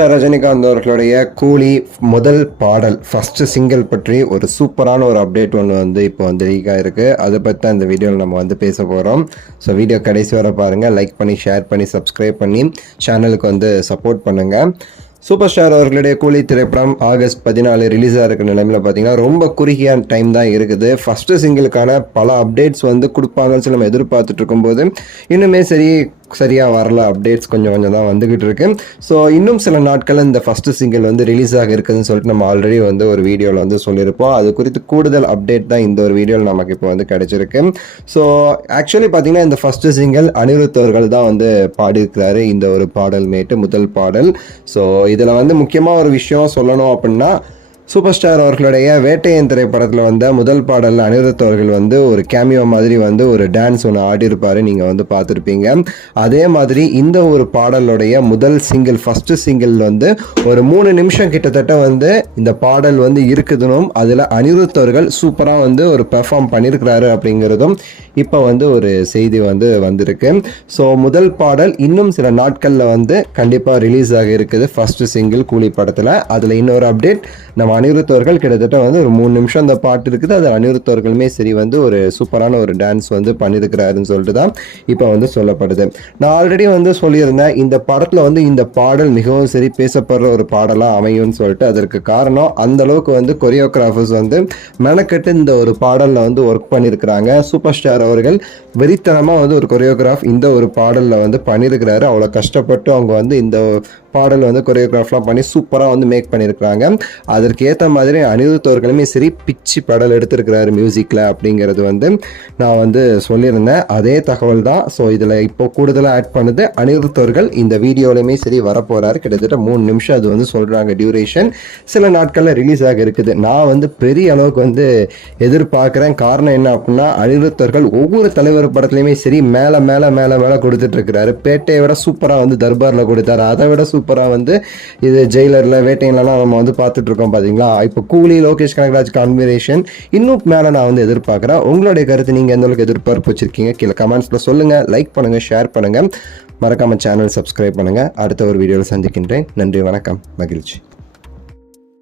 ரஜினிகாந்த் அவர்களுடைய கூலி முதல் பாடல் ஃபர்ஸ்ட் சிங்கிள் பற்றி ஒரு சூப்பரான ஒரு அப்டேட் ஒன்று வந்து இப்போ வந்து லீக் ஆகிருக்கு. அதை பற்றி தான் இந்த வீடியோவில் நம்ம வந்து பேச போகிறோம். ஸோ வீடியோ கடைசி வரை பாருங்கள், லைக் பண்ணி ஷேர் பண்ணி சப்ஸ்கிரைப் பண்ணி சேனலுக்கு வந்து சப்போர்ட் பண்ணுங்கள். சூப்பர் ஸ்டார் அவர்களுடைய கூலி திரைப்படம் ஆகஸ்ட் 14 ரிலீஸ் ஆகிருக்க நிலைமையில் பார்த்தீங்கன்னா ரொம்ப குறுகிய டைம் தான் இருக்குது. ஃபஸ்ட்டு சிங்கிளுக்கான பல அப்டேட்ஸ் வந்து கொடுப்பாங்கன்னு சொல்லி நம்ம எதிர்பார்த்துட்டு இருக்கும்போது இன்னுமே சரியாக வரல, அப்டேட்ஸ் கொஞ்சம் தான் வந்துக்கிட்டு இருக்கு. ஸோ இன்னும் சில நாட்கள் இந்த ஃபஸ்ட்டு சிங்கிள் வந்து ரிலீஸ் ஆக இருக்குதுன்னு சொல்லிட்டு நம்ம ஆல்ரெடி வந்து ஒரு வீடியோவில் வந்து சொல்லியிருப்போம். அது குறித்து கூடுதல் அப்டேட் தான் இந்த ஒரு வீடியோவில் நமக்கு இப்போ வந்து கிடைச்சிருக்கு. ஸோ ஆக்சுவலி பார்த்தீங்கன்னா இந்த ஃபஸ்ட்டு சிங்கிள் அனிருத் அவர்கள் தான் வந்து பாடியிருக்கிறாரு இந்த ஒரு பாடல் மேட்டு முதல் பாடல். ஸோ இதில் வந்து முக்கியமாக ஒரு விஷயம் சொல்லணும் அப்படின்னா, சூப்பர் ஸ்டார் அவர்களுடைய வேட்டையன் திரைப்படத்தில் வந்த முதல் பாடலில் அனிருத் அவர்கள் வந்து ஒரு கேமியோ மாதிரி வந்து ஒரு டான்ஸ் ஒன்று ஆடியிருப்பார், நீங்கள் வந்து பார்த்துருப்பீங்க. அதே மாதிரி இந்த ஒரு பாடலுடைய முதல் சிங்கிள் ஃபஸ்ட்டு சிங்கிள் வந்து ஒரு 3 நிமிஷம் கிட்டத்தட்ட வந்து இந்த பாடல் வந்து இருக்குதுனும் அதில் அனிருத் அவர்கள் சூப்பராக வந்து ஒரு பெர்ஃபார்ம் பண்ணியிருக்கிறாரு அப்படிங்கிறதும் இப்போ வந்து ஒரு செய்தி வந்து வந்திருக்கு. ஸோ முதல் பாடல் இன்னும் சில நாட்களில் வந்து கண்டிப்பாக ரிலீஸ் ஆக இருக்குது ஃபஸ்ட்டு சிங்கிள் கூலி படத்தில். அதில் இன்னொரு அப்டேட், நம்ம அனிருத் அவர்கள் கிட்டத்தட்ட வந்து ஒரு 3 நிமிஷம் அந்த பாட்டு இருக்குது, அதில் அனிருத் அவர்களுமே சரி வந்து ஒரு சூப்பரான ஒரு டான்ஸ் வந்து பண்ணியிருக்கிறாருன்னு சொல்லிட்டு தான் இப்போ வந்து சொல்லப்படுது. நான் ஆல்ரெடி வந்து சொல்லியிருந்தேன், இந்த படத்தில் வந்து இந்த பாடல் மிகவும் சரி பேசப்படுற ஒரு பாடலாக அமையும்னு சொல்லிட்டு. அதற்கு காரணம் அந்த அளவுக்கு வந்து கொரியோகிராஃபர்ஸ் வந்து மெனக்கெட்டு இந்த ஒரு பாடலில் வந்து ஒர்க் பண்ணியிருக்கிறாங்க. சூப்பர் ஸ்டார் அவர்கள் வெறித்தனமாக வந்து ஒரு கொரியோகிராஃப் இந்த ஒரு பாடலில் வந்து பண்ணியிருக்கிறாரு. அவ்வளோ கஷ்டப்பட்டு அவங்க வந்து இந்த பாடல் வந்து கொரியோகிராஃப்லாம் பண்ணி சூப்பராக வந்து மேக் பண்ணியிருக்கிறாங்க. அதற்கு ஏற்ற மாதிரி அனிருத் அவர்களுமே சரி பிச்சு பாடல் எடுத்திருக்கிறாரு மியூசிக்கில் அப்படிங்கிறது வந்து நான் வந்து சொல்லியிருந்தேன். அதே தகவல் தான். ஸோ இதில் இப்போ கூடுதலாக ஆட் பண்ணுது அனிருத் அவர்கள் இந்த வீடியோலையுமே சரி வரப்போகிறாரு. கிட்டத்தட்ட 3 நிமிஷம் அது வந்து சொல்கிறாங்க டியூரேஷன். சில நாட்களில் ரிலீஸ் ஆக இருக்குது. நான் வந்து பெரிய அளவுக்கு வந்து எதிர்பார்க்குறேன். காரணம் என்ன அப்படின்னா, அனிருத் அவர்கள் ஒவ்வொரு தலைவர் படத்துலையுமே சரி மேலே மேலே மேலே மேலே கொடுத்துட்டு இருக்கிறாரு. பேட்டையை விட சூப்பராக வந்து தர்பாரில் கொடுத்தாரு, அதை விட சூப்பராக வந்து இது ஜெயிலரில் வேட்டையிலலாம் நம்ம வந்து பார்த்துட்டு இருக்கோம் பார்த்தீங்களா. இப்போ கூலி லோகேஷ் கனகராஜ் காம்பினேஷன் இன்னும் மேலே நான் வந்து எதிர்பார்க்குறேன். உங்களுடைய கருத்து நீங்கள் எந்த அளவுக்கு எதிர்பார்ப்பு வச்சிருக்கீங்க கீழே கமெண்ட்ஸில் சொல்லுங்கள். லைக் பண்ணுங்கள், ஷேர் பண்ணுங்கள், மறக்காமல் சேனல் சப்ஸ்கிரைப் பண்ணுங்கள். அடுத்த ஒரு வீடியோவில் சந்திக்கின்றேன். நன்றி, வணக்கம், மகிழ்ச்சி.